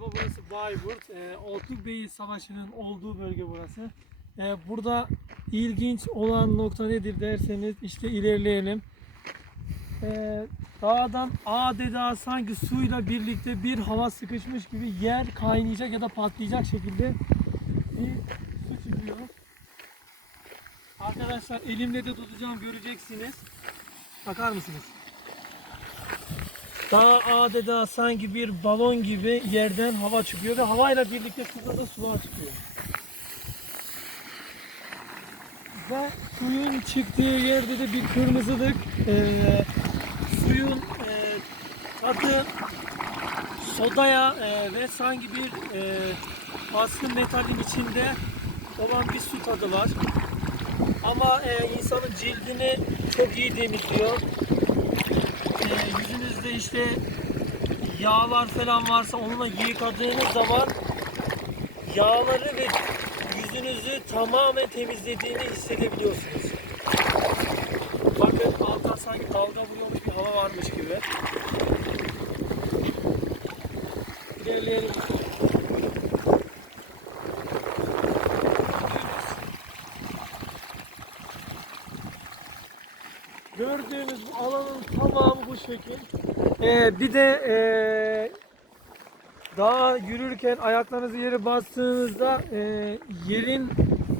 Merhaba burası Bayburt. Ee, Otluk Bey Savaşı'nın olduğu bölge burası. Ee, burada ilginç olan nokta nedir derseniz işte ilerleyelim. Ee, dağdan adeta sanki suyla birlikte bir hava sıkışmış gibi yer kaynayacak ya da patlayacak şekilde bir su çıkıyor. Arkadaşlar elimle de tutacağım göreceksiniz. Bakar mısınız? Daha adeta sanki bir balon gibi yerden hava çıkıyor ve havayla birlikte şurada da sular çıkıyor. Ve suyun çıktığı yerde de bir kırmızılık, eee, suyun eee, tadı sodaya eee, ve sanki bir eee baskın metalin içinde olan bir su tadı var. Ama eee, insanın cildini çok iyi temizliyor. İşte yağlar falan varsa onunla yıkadığınız zaman yağları ve yüzünüzü tamamen temizlediğini hissedebiliyorsunuz. Bakın altta sanki dalga vuruyormuş bir hava varmış gibi. İlerleyelim. Gördüğünüz bu alanın tamamı bu şekil. Ee, bir de ee, daha yürürken ayaklarınızı yere bastığınızda ee, yerin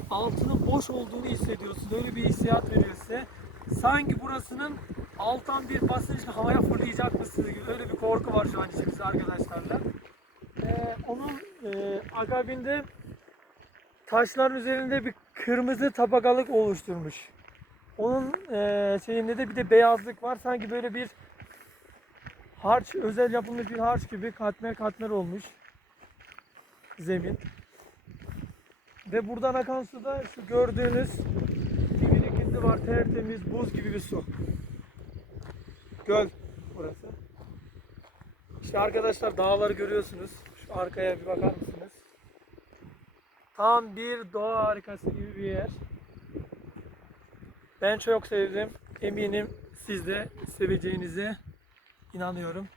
altının boş olduğunu hissediyorsunuz. Öyle bir hissiyat veriyor size. Sanki burasının alttan bir basınçla havaya fırlayacakmışsınız gibi. Öyle bir korku var şu an içimizde arkadaşlarla. Ee, onun ee, akabinde taşların üzerinde bir kırmızı tabakalık oluşturmuş. Onun eee, şeyinde de bir de beyazlık var. Sanki böyle bir harç, özel yapılmış bir harç gibi katmer katmer olmuş zemin. Ve buradan akan su da şu gördüğünüz bir birikinti var. Tertemiz buz gibi bir su. Göl burası. İşte arkadaşlar dağları görüyorsunuz. Şu arkaya bir bakar mısınız? Tam bir doğa harikası gibi bir yer. Ben çok sevdim. Eminim siz de seveceğinize inanıyorum.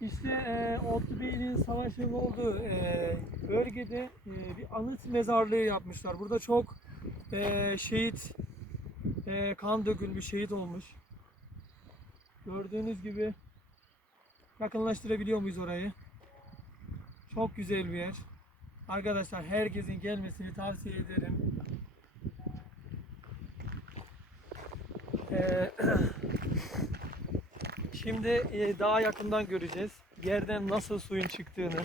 İşte e, Otlu Bey'in savaşının olduğu e, bölgede e, bir anıt mezarlığı yapmışlar. Burada çok e, şehit e, kan dökülmüş, şehit olmuş. Gördüğünüz gibi yakınlaştırabiliyor muyuz orayı? Çok güzel bir yer. Arkadaşlar herkesin gelmesini tavsiye ederim. Ee, Şimdi e, daha yakından göreceğiz. Yerden nasıl suyun çıktığını.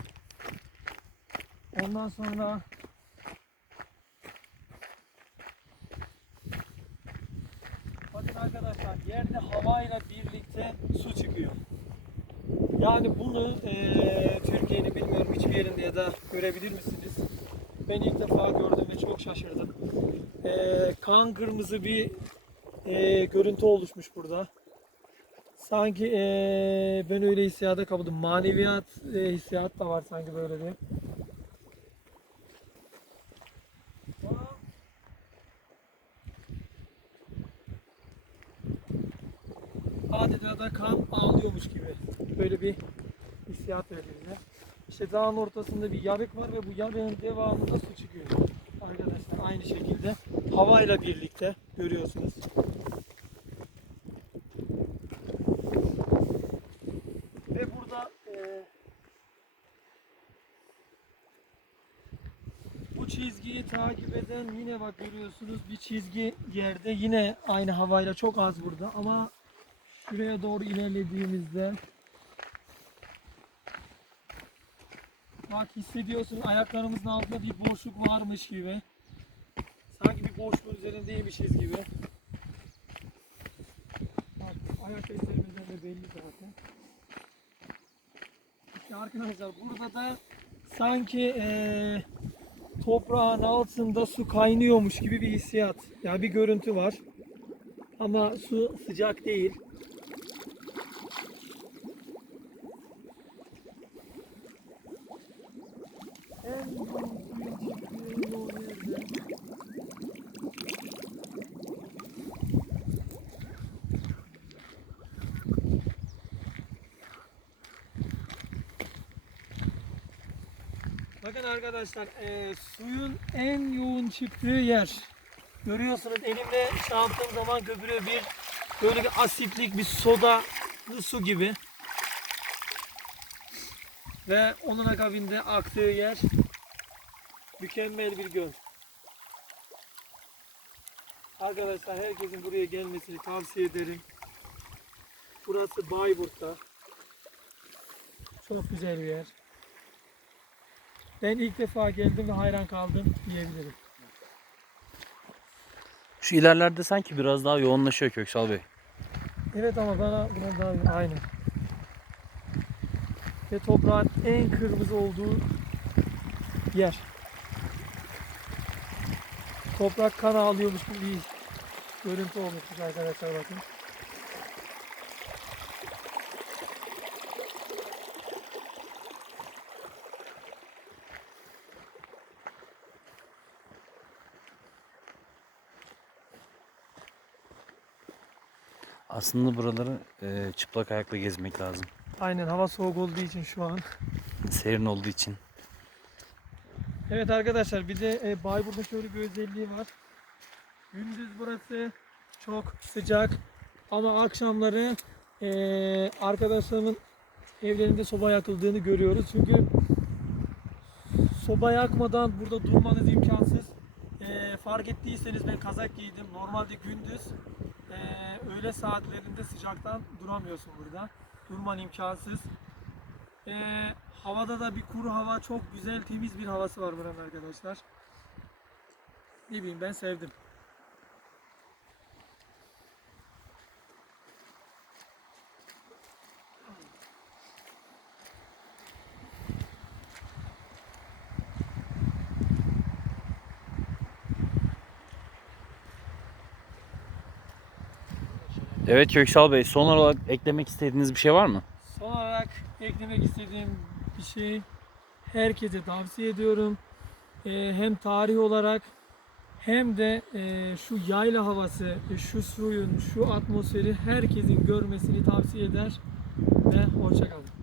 Ondan sonra Bakın arkadaşlar yerde havayla birlikte su çıkıyor. Yani bunu e, Türkiye'nin bilmiyorum hiçbir yerinde ya da görebilir misiniz? Ben ilk defa gördüm ve çok şaşırdım. E, kan kırmızı bir e, görüntü oluşmuş burada. Sanki e, ben öyle hissiyata kapıldım. Maneviyat e, hissiyat da var sanki böyle bir. Adeta da kan ağlıyormuş gibi. Böyle bir hissiyat veriyor bize. İşte dağın ortasında bir yarık var ve bu yarığın devamında su çıkıyor. Arkadaşlar aynı şekilde havayla birlikte görüyorsunuz. Ve burada e, bu çizgiyi takip eden yine bak görüyorsunuz bir çizgi yerde yine aynı havayla çok az burada ama şuraya doğru ilerlediğimizde bak hissediyorsun ayaklarımızın altında bir boşluk varmış gibi. Sanki bir boşluğun üzerindeymişiz gibi. Bak ayak seslerimizden de belli zaten. İşte arkadaşlar burada da sanki eee, toprağın altında su kaynıyormuş gibi bir hissiyat. Yani bir görüntü var. Ama su sıcak değil. Bakın arkadaşlar e, suyun en yoğun çıktığı yer. Görüyorsunuz elimle yaptığım zaman göbürüyor bir böyle bir asitlik bir soda su gibi. Ve onun akabinde aktığı yer mükemmel bir göl. Arkadaşlar herkesin buraya gelmesini tavsiye ederim. Burası Bayburt'ta. Çok güzel bir yer. Ben ilk defa geldim ve hayran kaldım diyebilirim. Şu ilerlerde sanki biraz daha yoğunlaşıyor Köksal Bey. Evet ama bana buna daha aynı. Ve toprağın en kırmızı olduğu yer. Toprak kan ağlıyormuş gibi bir görüntü olmuş arkadaşlar bakın. Aslında buraları e, çıplak ayakla gezmek lazım. Aynen hava soğuk olduğu için şu an. Serin olduğu için. Evet arkadaşlar bir de e, Bayburt'un şöyle bir özelliği var. Gündüz burası çok sıcak ama akşamları e, arkadaşlarımın evlerinde soba yakıldığını görüyoruz. Çünkü soba yakmadan burada durmanız imkansız. E, fark ettiyseniz ben kazak giydim. Normalde gündüz e, öğle saatlerinde sıcaktan duramıyorsun burada. Durman imkansız. E, havada da bir kuru hava çok güzel temiz bir havası var buranın arkadaşlar. Ne bileyim ben sevdim. Evet Köksal Bey son olarak eklemek istediğiniz bir şey var mı? Son olarak eklemek istediğim bir şey herkese tavsiye ediyorum. Ee, hem tarih olarak hem de e, şu yayla havası, e, şu suyun, şu atmosferi herkesin görmesini tavsiye eder ve hoşçakalın.